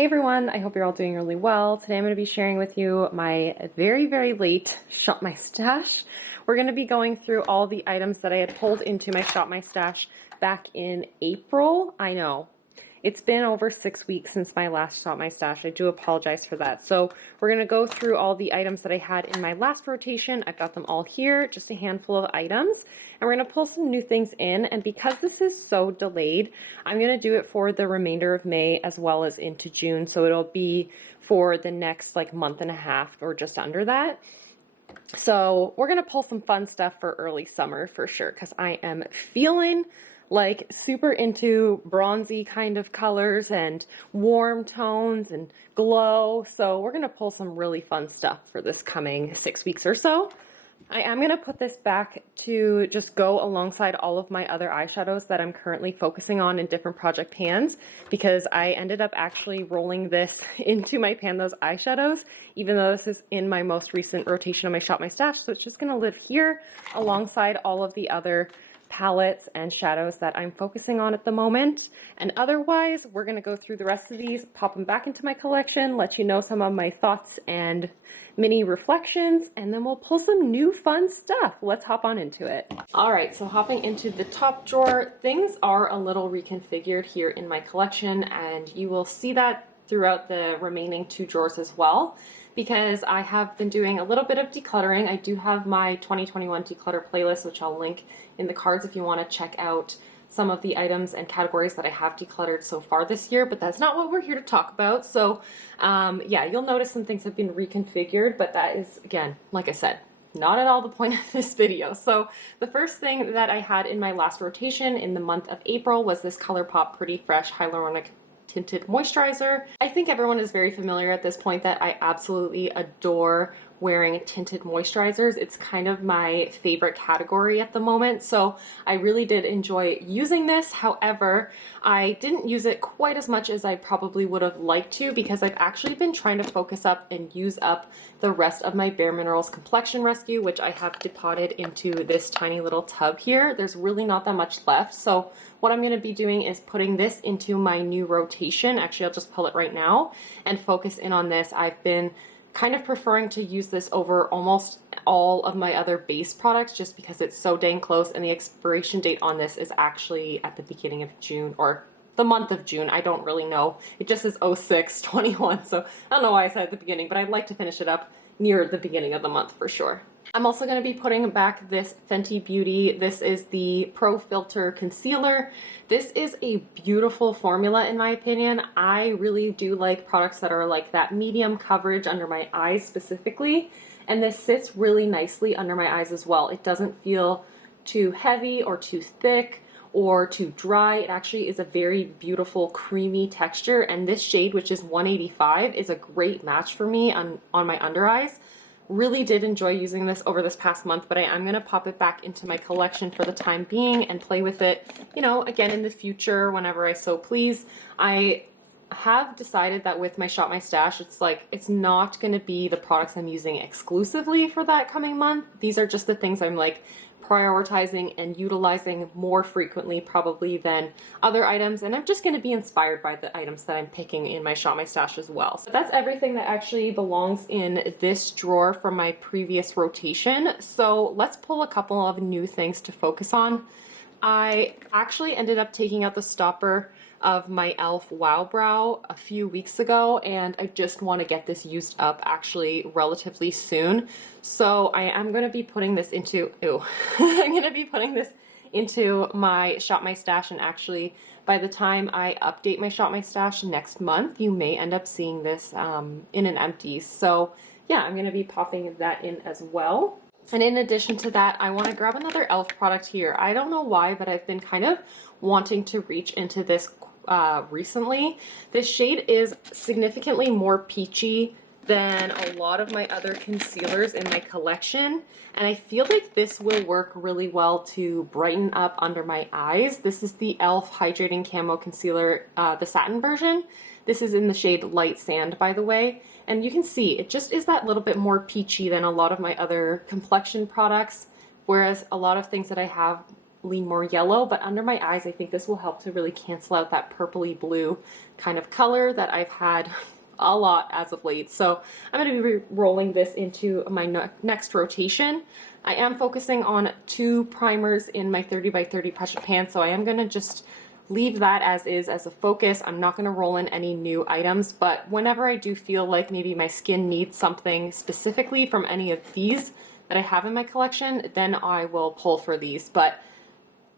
Hey everyone, I hope you're all doing really well. Today I'm going to be sharing with you my very late Shop My Stash. We're going to be going through all the items that I had pulled into my Shop My Stash back in April. I know, it's been over 6 weeks since my last Shop My Stash. I do apologize for that. So we're going to go through all the items that I had in my last rotation. I've got them all here, just a handful of items. And we're going to pull some new things in. And because this is so delayed, I'm going to do it for the remainder of May as well as into June. So it'll be for the next like month and a half or just under that. So we're going to pull some fun stuff for early summer for sure, because I am feeling like super into bronzy kind of colors and warm tones and glow. So we're going to pull some really fun stuff for this coming 6 weeks or so. I am going to put this back to just go alongside all of my other eyeshadows that I'm currently focusing on in different project pans, because I ended up actually rolling this into my pan, those eyeshadows, even though this is in my most recent rotation of my Shop My Stash. So it's just going to live here alongside all of the other palettes and shadows that I'm focusing on at the moment. And otherwise, we're going to go through the rest of these, pop them back into my collection, let you know some of my thoughts and mini reflections, and then we'll pull some new fun stuff. Let's hop on into it. All right, so hopping into the top drawer, things are a little reconfigured here in my collection, and you will see that throughout the remaining 2 drawers as well, because I have been doing a little bit of decluttering. I do have my 2021 declutter playlist, which I'll link in the cards if you want to check out some of the items and categories that I have decluttered so far this year, but that's not what we're here to talk about. So yeah, you'll notice some things have been reconfigured, but that is, again, like I said, not at all the point of this video. So the first thing that I had in my last rotation in the month of April was this Colourpop Pretty Fresh Hyaluronic Tinted Moisturizer. I think everyone is very familiar at this point that I absolutely adore wearing tinted moisturizers. It's kind of my favorite category at the moment, so I really did enjoy using this. However, I didn't use it quite as much as I probably would have liked to, because I've actually been trying to focus up and use up the rest of my Bare Minerals Complexion Rescue, which I have depotted into this tiny little tub here. There's really not that much left, so what I'm going to be doing is putting this into my new rotation. Actually, I'll just pull it right now and focus in on this. I've been kind of preferring to use this over almost all of my other base products just because it's so dang close, and the expiration date on this is actually at the beginning of June, or the month of June. I don't really know. It just says 06/21, so I don't know why I said at the beginning, but I'd like to finish it up near the beginning of the month for sure. I'm also going to be putting back this Fenty Beauty. This is the Pro Filter Concealer. This is a beautiful formula in my opinion. I really do like products that are like that medium coverage under my eyes specifically, and this sits really nicely under my eyes as well. It doesn't feel too heavy or too thick or too dry. It actually is a very beautiful creamy texture, and this shade, which is 185, is a great match for me on my under eyes. Really did enjoy using this over this past month, but I am going to pop it back into my collection for the time being and play with it, you know, again in the future whenever I so please. I have decided that with my Shop My Stash, it's like, it's not going to be the products I'm using exclusively for that coming month. These are just the things I'm like prioritizing and utilizing more frequently probably than other items, and I'm just going to be inspired by the items that I'm picking in my Shop My Stash as well. So that's everything that actually belongs in this drawer from my previous rotation. So let's pull a couple of new things to focus on. I actually ended up taking out the stopper of my e.l.f. Wow Brow a few weeks ago, and I just want to get this used up actually relatively soon. So I am going to be putting this into, I'm going to be putting this into my Shop My Stash, and actually by the time I update my Shop My Stash next month, you may end up seeing this in an empty. So yeah, I'm going to be popping that in as well. And in addition to that, I want to grab another e.l.f. product here. I don't know why, but I've been kind of wanting to reach into this recently. This shade is significantly more peachy than a lot of my other concealers in my collection, and I feel like this will work really well to brighten up under my eyes. This is the e.l.f. Hydrating Camo Concealer, the satin version. This is in the shade Light Sand, by the way, and you can see it just is that little bit more peachy than a lot of my other complexion products, whereas a lot of things that I have lean more yellow, but under my eyes, I think this will help to really cancel out that purpley blue kind of color that I've had a lot as of late. So I'm going to be rolling this into my next rotation. I am focusing on 2 primers in my 30 by 30 pressure pan, so I am going to just leave that as is as a focus. I'm not going to roll in any new items, but whenever I do feel like maybe my skin needs something specifically from any of these that I have in my collection, then I will pull for these. But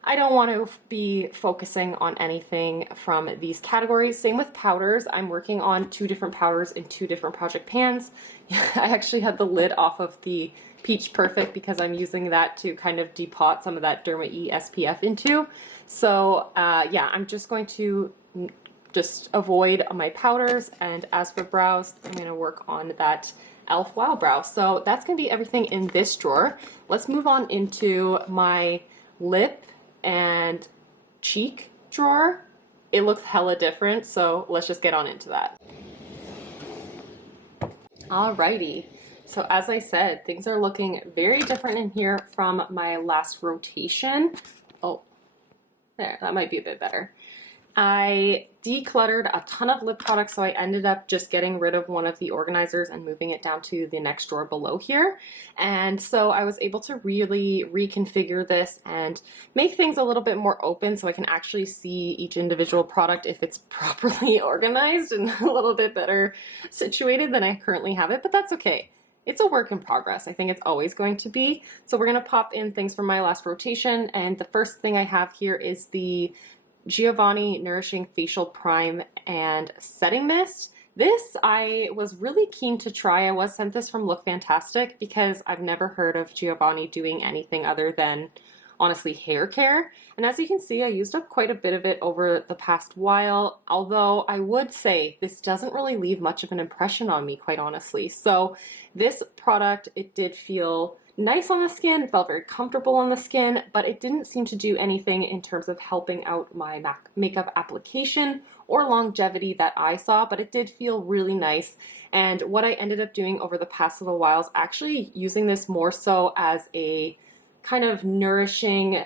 I don't want to be focusing on anything from these categories. Same with powders. I'm working on 2 different powders in 2 different project pans. I actually had the lid off of the Peach Perfect because I'm using that to kind of depot some of that Derma E SPF into. So yeah, I'm just going to just avoid my powders. And as for brows, I'm going to work on that e.l.f. Wow Brow. So that's going to be everything in this drawer. Let's move on into my lip and cheek drawer. It looks hella different, so let's just get on into that. Alrighty, so as I said, things are looking very different in here from my last rotation. Oh, there, that might be a bit better. I decluttered a ton of lip products, so I ended up just getting rid of one of the organizers and moving it down to the next drawer below here. And so I was able to really reconfigure this and make things a little bit more open so I can actually see each individual product if it's properly organized and a little bit better situated than I currently have it, but that's okay. It's a work in progress. I think it's always going to be. So we're going to pop in things from my last rotation, and the first thing I have here is the Giovanni Nourishing Facial Prime and Setting Mist. This I was really keen to try. I was sent this from Look Fantastic because I've never heard of Giovanni doing anything other than honestly hair care. And as you can see, I used up quite a bit of it over the past while, although I would say this doesn't really leave much of an impression on me, quite honestly. So this product, it did feel nice on the skin, felt very comfortable on the skin, but it didn't seem to do anything in terms of helping out my makeup application or longevity that I saw, but it did feel really nice. And what I ended up doing over the past little while is actually using this more so as a kind of nourishing,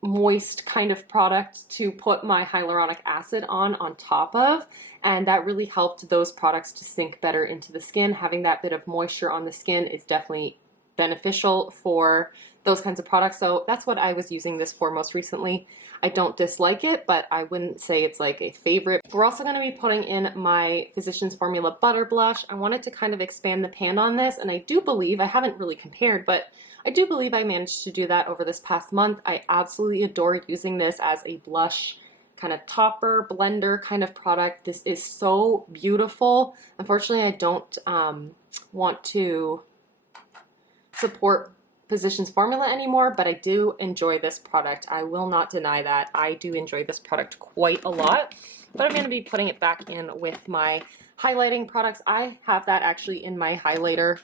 moist kind of product to put my hyaluronic acid on top of, and that really helped those products to sink better into the skin. Having that bit of moisture on the skin is definitely beneficial for those kinds of products. So that's what I was using this for most recently. I don't dislike it, but I wouldn't say it's like a favorite. We're also going to be putting in my Physicians Formula Butter Blush. I wanted to kind of expand the pan on this, and I do believe, I haven't really compared, but I do believe I managed to do that over this past month. I absolutely adore using this as a blush kind of topper, blender kind of product. This is so beautiful. Unfortunately, I don't want to support Physicians Formula anymore, but I do enjoy this product. I will not deny that. I do enjoy this product quite a lot, but I'm going to be putting it back in with my highlighting products. I have that actually in my highlighter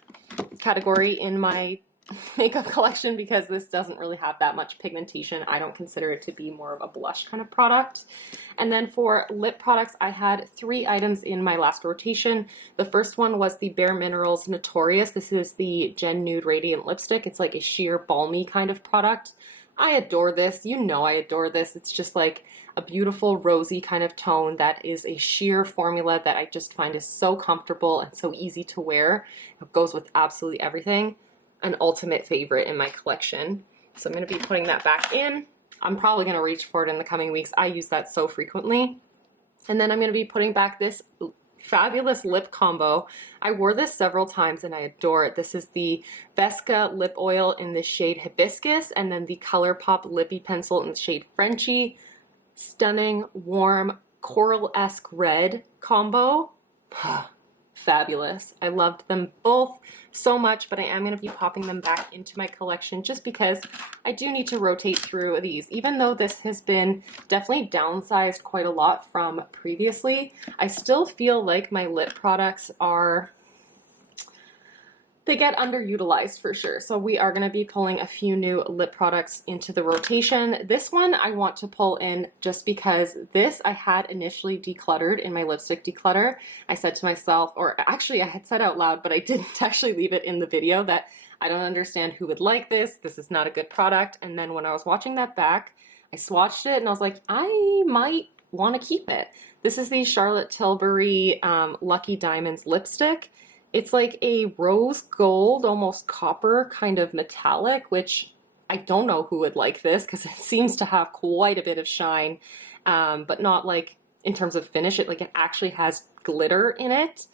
category in my makeup collection because this doesn't really have that much pigmentation. I don't consider it to be more of a blush kind of product. And then for lip products, I had 3 items in my last rotation. The first one was the Bare Minerals Notorious. This is the Gen Nude Radiant Lipstick. It's like a sheer balmy kind of product. I adore this. You know I adore this. It's just like a beautiful rosy kind of tone that is a sheer formula that I just find is so comfortable and so easy to wear. It goes with absolutely everything. An ultimate favorite in my collection. So I'm going to be putting that back in. I'm probably going to reach for it in the coming weeks. I use that so frequently. And then I'm going to be putting back this fabulous lip combo. I wore this several times and I adore it. This is the Vesca lip oil in the shade Hibiscus, and then the Colourpop lippy pencil in the shade Frenchie. Stunning, warm, coral-esque red combo. Fabulous. I loved them both so much, but I am going to be popping them back into my collection just because I do need to rotate through these. Even though this has been definitely downsized quite a lot from previously, I still feel like my lip products are, they get underutilized for sure. So we are going to be pulling a few new lip products into the rotation. This one I want to pull in just because this I had initially decluttered in my lipstick declutter. I said to myself, or actually I had said out loud, but I didn't actually leave it in the video, that I don't understand who would like this. This is not a good product. And then when I was watching that back, I swatched it and I was like, I might want to keep it. This is the Charlotte Tilbury Lucky Diamonds lipstick. It's like a rose gold, almost copper kind of metallic, which I don't know who would like this because it seems to have quite a bit of shine, but not like in terms of finish. It actually has glitter in it.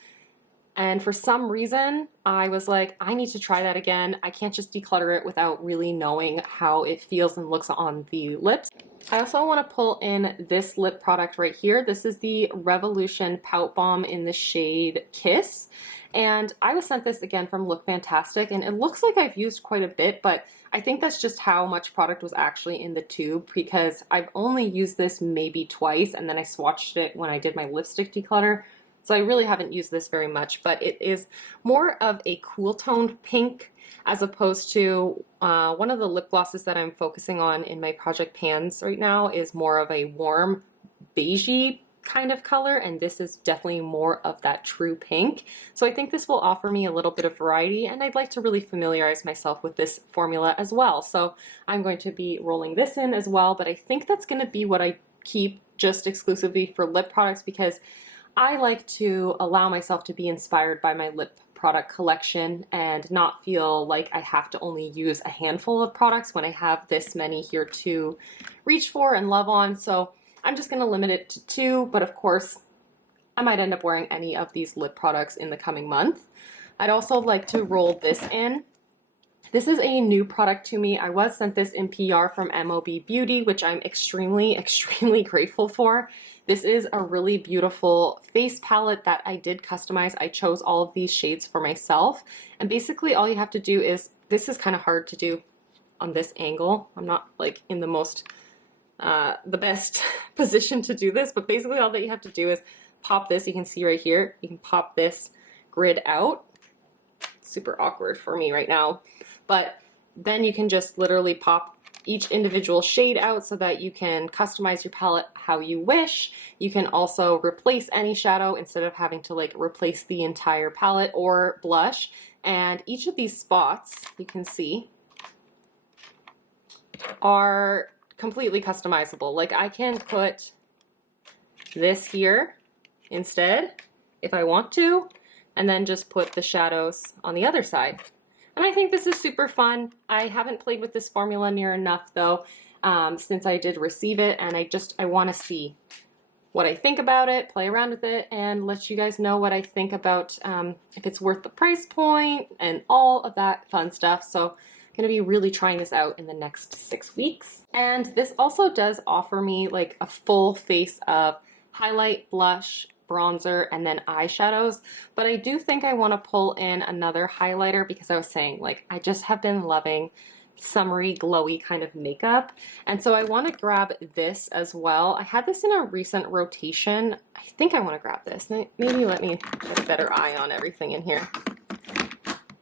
And for some reason, I was like, I need to try that again. I can't just declutter it without really knowing how it feels and looks on the lips. I also want to pull in this lip product right here. This is the Revolution Pout Balm in the shade Kiss. And I was sent this again from Look Fantastic, and it looks like I've used quite a bit, but I think that's just how much product was actually in the tube, because I've only used this maybe twice, and then I swatched it when I did my lipstick declutter. So I really haven't used this very much, but it is more of a cool toned pink as opposed to one of the lip glosses that I'm focusing on in my Project Pans right now is more of a warm beigey kind of color, and this is definitely more of that true pink. So I think this will offer me a little bit of variety, and I'd like to really familiarize myself with this formula as well. So I'm going to be rolling this in as well, but I think that's going to be what I keep just exclusively for lip products, because I like to allow myself to be inspired by my lip product collection and not feel like I have to only use a handful of products when I have this many here to reach for and love on. So I'm just going to limit it to 2, but of course I might end up wearing any of these lip products in the coming month. I'd also like to roll this in. This is a new product to me. I was sent this in PR from MOB Beauty, which I'm extremely, extremely grateful for. This is a really beautiful face palette that I did customize. I chose all of these shades for myself. And basically all you have to do is, this is kind of hard to do on this angle. I'm not like in the most, the best position to do this, but basically all that you have to do is pop this. You can see right here, you can pop this grid out. Super awkward for me right now. But then you can just literally pop each individual shade out so that you can customize your palette how you wish. You can also replace any shadow instead of having to like replace the entire palette or blush. And each of these spots, you can see, are completely customizable. Like I can put this here instead if I want to, and then just put the shadows on the other side. And I think this is super fun. I haven't played with this formula near enough though, since I did receive it, and I want to see what I think about it, play around with it, and let you guys know what I think about if it's worth the price point and all of that fun stuff. So I'm gonna be really trying this out in the next 6 weeks. And this also does offer me like a full face of highlight, blush, bronzer, and then eyeshadows, but I do think I want to pull in another highlighter because I was saying like I just have been loving summery glowy kind of makeup, and so I want to grab this as well. I had this in a recent rotation. I think I want to grab this. Maybe let me get a better eye on everything in here.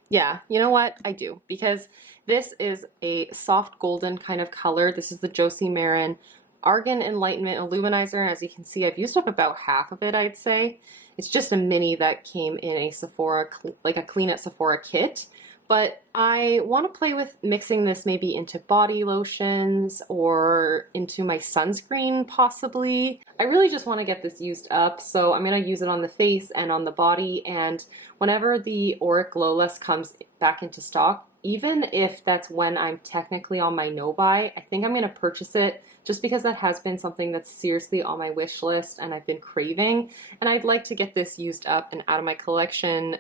Yeah, you know what? I do, because this is a soft golden kind of color. This is the Josie Maran Argan Enlightenment Illuminizer. As you can see, I've used up about half of it, I'd say. It's just a mini that came in a Sephora, like a Clean at Sephora kit. But I want to play with mixing this maybe into body lotions or into my sunscreen possibly. I really just want to get this used up, so I'm going to use it on the face and on the body, and whenever the Auric Glowless comes back into stock, even if that's when I'm technically on my no-buy, I think I'm going to purchase it just because that has been something that's seriously on my wish list and I've been craving. And I'd like to get this used up and out of my collection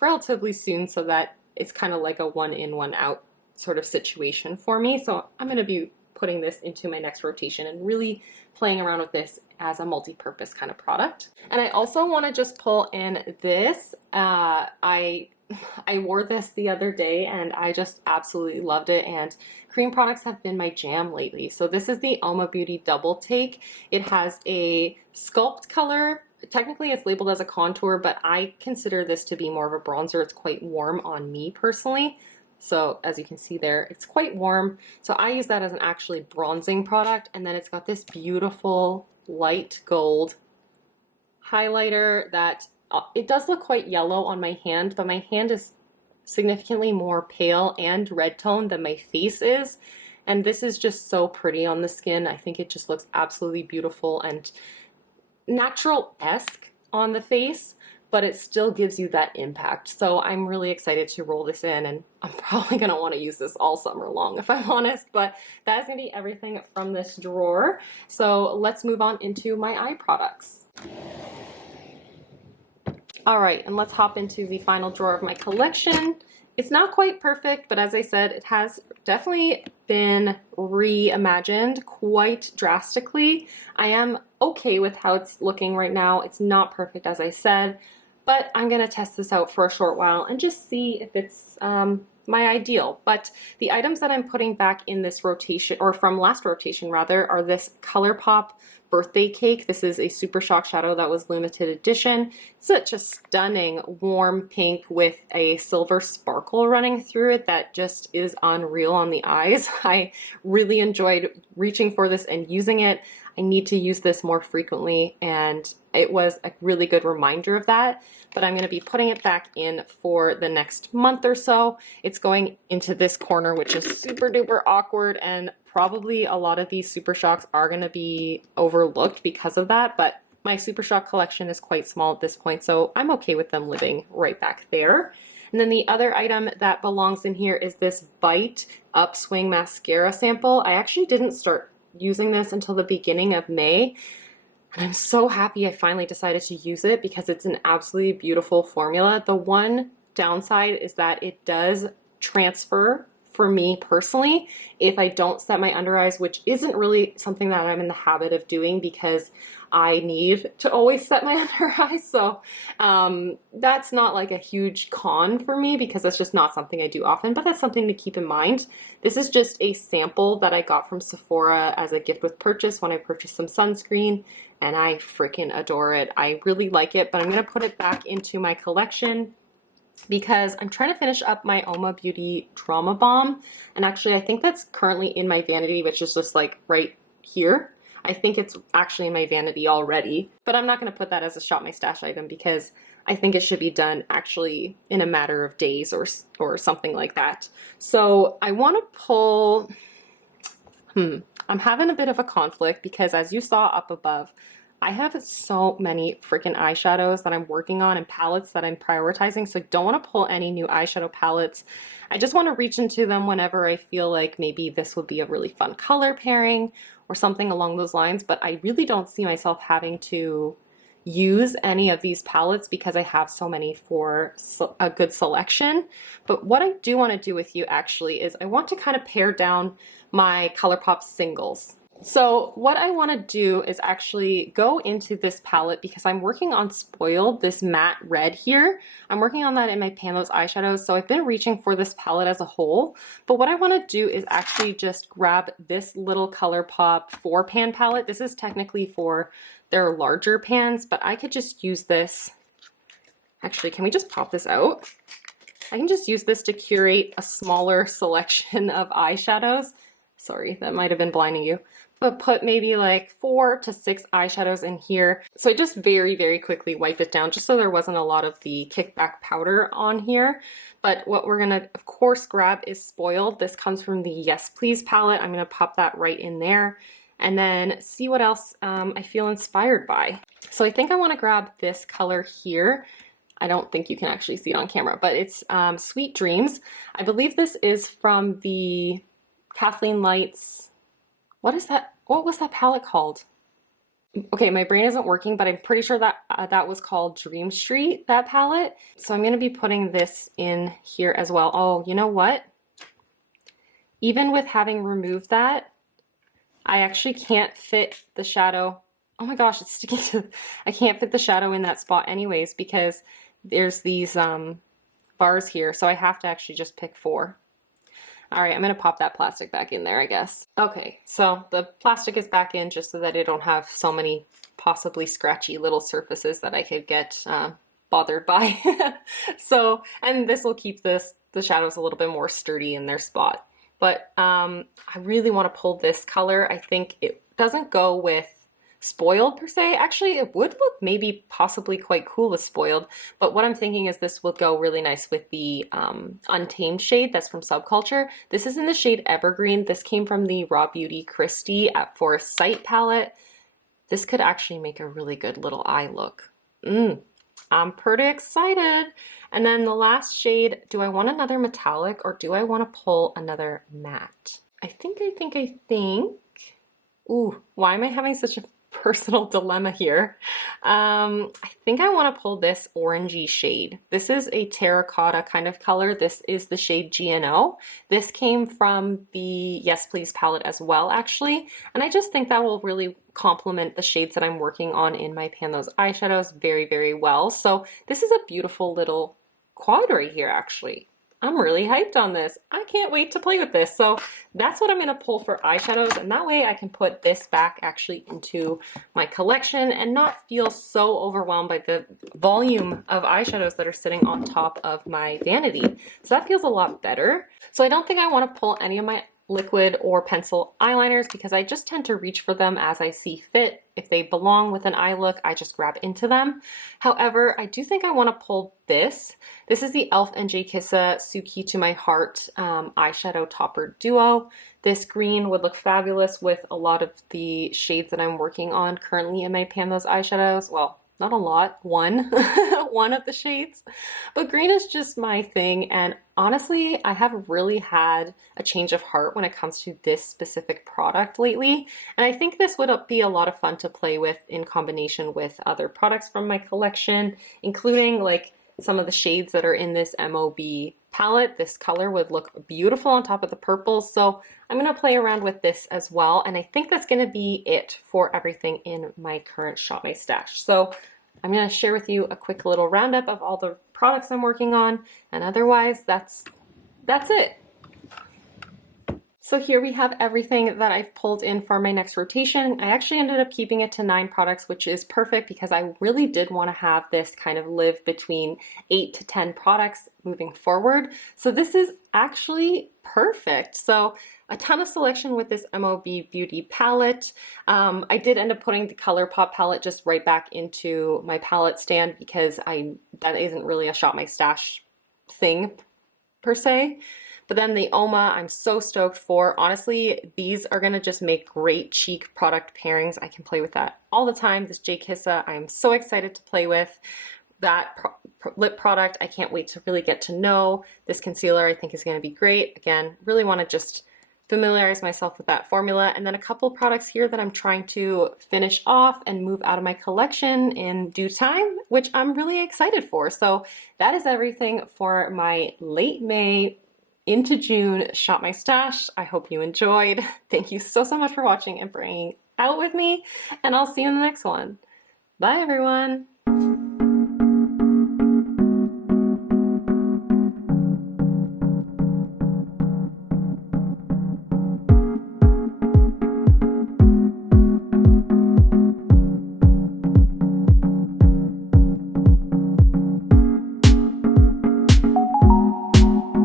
relatively soon, so that it's kind of like a one in, one out sort of situation for me. So I'm going to be putting this into my next rotation and really playing around with this as a multi-purpose kind of product. And I also want to just pull in this. I wore this the other day and I just absolutely loved it, and cream products have been my jam lately. So this is the Oma Beauty Double Take. It has a sculpt color. Technically it's labeled as a contour, but I consider this to be more of a bronzer. It's quite warm on me personally. So as you can see there, it's quite warm. So I use that as an actually bronzing product. And then it's got this beautiful light gold highlighter that it does look quite yellow on my hand, but my hand is significantly more pale and red tone than my face is. And this is just so pretty on the skin. I think it just looks absolutely beautiful and natural-esque on the face, but it still gives you that impact. So I'm really excited to roll this in, and I'm probably gonna wanna use this all summer long if I'm honest, but that is gonna be everything from this drawer. So let's move on into my eye products. All right, and let's hop into the final drawer of my collection. It's not quite perfect, but as I said, it has definitely been reimagined quite drastically. I am okay with how it's looking right now. It's not perfect, as I said, but I'm gonna test this out for a short while and just see if it's my ideal. But the items that I'm putting back in this rotation, or from last rotation rather, are this Colourpop birthday cake. This is a Super Shock Shadow that was limited edition. It's such a stunning warm pink with a silver sparkle running through it that just is unreal on the eyes. I really enjoyed reaching for this and using it. I need to use this more frequently, and it was a really good reminder of that. But I'm going to be putting it back in for the next month or so. It's going into this corner, which is super duper awkward, and probably a lot of these Super Shocks are going to be overlooked because of that, but my Super Shock collection is quite small at this point, so I'm okay with them living right back there. And then the other item that belongs in here is this Bite Upswing Mascara sample. I actually didn't start using this until the beginning of May, and I'm so happy I finally decided to use it because it's an absolutely beautiful formula. The one downside is that it does transfer for me personally if I don't set my under eyes, which isn't really something that I'm in the habit of doing because I need to always set my under eyes. So that's not like a huge con for me because that's just not something I do often, but that's something to keep in mind. This is just a sample that I got from Sephora as a gift with purchase when I purchased some sunscreen, and I freaking adore it. I really like it, but I'm gonna put it back into my collection because I'm trying to finish up my Oma Beauty Drama Bomb. And actually, I think that's currently in my vanity, which is just like right here. I think it's actually in my vanity already, but I'm not going to put that as a Shop My Stash item because I think it should be done actually in a matter of days or something like that. So I want to pull, I'm having a bit of a conflict because as you saw up above, I have so many freaking eyeshadows that I'm working on and palettes that I'm prioritizing, so I don't want to pull any new eyeshadow palettes. I just want to reach into them whenever I feel like maybe this would be a really fun color pairing or something along those lines, but I really don't see myself having to use any of these palettes because I have so many for a good selection. But what I do want to do with you actually is I want to kind of pare down my Colourpop singles. So what I want to do is actually go into this palette because I'm working on Spoiled, this matte red here. I'm working on that in my Panlos eyeshadows, so I've been reaching for this palette as a whole. But what I want to do is actually just grab this little Colourpop 4-pan palette. This is technically for their larger pans, but I could just use this. Actually, can we just pop this out? I can just use this to curate a smaller selection of eyeshadows. Sorry, that might have been blinding you. But put maybe like 4 to 6 eyeshadows in here. So I just very, very quickly wiped it down just so there wasn't a lot of the kickback powder on here. But what we're gonna, of course, grab is Spoiled. This comes from the Yes Please palette. I'm gonna pop that right in there and then see what else I feel inspired by. So I think I wanna grab this color here. I don't think you can actually see it on camera, but it's Sweet Dreams. I believe this is from the Kathleen Lights. What is that? What was that palette called? Okay, my brain isn't working, but I'm pretty sure that that was called Dream Street, that palette. So I'm going to be putting this in here as well. Oh, you know what? Even with having removed that, I actually can't fit the shadow. Oh my gosh, it's sticking to, I can't fit the shadow in that spot anyways because there's these bars here. So I have to actually just pick 4. All right, I'm gonna pop that plastic back in there, I guess. Okay, so the plastic is back in just so that I don't have so many possibly scratchy little surfaces that I could get bothered by. So, and this will keep the shadows a little bit more sturdy in their spot. But I really wanna pull this color. I think it doesn't go with spoiled per se. Actually, it would look maybe possibly quite cool with spoiled, but what I'm thinking is this will go really nice with the Untamed shade that's from Subculture. This is in the shade Evergreen. This came from the Raw Beauty Christie at Forest Sight palette. This could actually make a really good little eye look. I'm pretty excited. And then the last shade, do I want another metallic or do I want to pull another matte? I think. Ooh, why am I having such a personal dilemma here? I think I want to pull this orangey shade. This is a terracotta kind of color. This is the shade GNO. This came from the Yes Please palette as well, actually. And I just think that will really complement the shades that I'm working on in my Pan Those eyeshadows very, very well. So this is a beautiful little quad right here, actually. I'm really hyped on this. I can't wait to play with this. So that's what I'm going to pull for eyeshadows, and that way I can put this back actually into my collection and not feel so overwhelmed by the volume of eyeshadows that are sitting on top of my vanity. So that feels a lot better. So I don't think I want to pull any of my liquid or pencil eyeliners because I just tend to reach for them as I see fit. If they belong with an eye look, I just grab into them. However, I do think I want to pull this. This is the e.l.f. and JKissa Suki to My Heart eyeshadow topper duo. This green would look fabulous with a lot of the shades that I'm working on currently in my Pan Those eyeshadows. Well, not a lot, one of the shades, but green is just my thing. And honestly, I have really had a change of heart when it comes to this specific product lately. And I think this would be a lot of fun to play with in combination with other products from my collection, including like some of the shades that are in this MOB palette. This color would look beautiful on top of the purple. So I'm going to play around with this as well. And I think that's going to be it for everything in my current Shop My Stash. So I'm going to share with you a quick little roundup of all the products I'm working on. And otherwise, that's it. So here we have everything that I've pulled in for my next rotation. I actually ended up keeping it to 9 products, which is perfect because I really did want to have this kind of live between 8 to 10 products moving forward. So this is actually perfect. So a ton of selection with this MOB Beauty palette. I did end up putting the Colourpop palette just right back into my palette stand because that isn't really a Shop My Stash thing per se. But then the Oma, I'm so stoked for. Honestly, these are gonna just make great cheek product pairings. I can play with that all the time. This JKissa, I'm so excited to play with. That lip product, I can't wait to really get to know. This concealer I think is gonna be great. Again, really wanna just familiarize myself with that formula. And then a couple products here that I'm trying to finish off and move out of my collection in due time, which I'm really excited for. So that is everything for my late May into June Shop My Stash. I hope you enjoyed. Thank you so much for watching and for hanging out with me, and I'll see you in the next one. Bye everyone.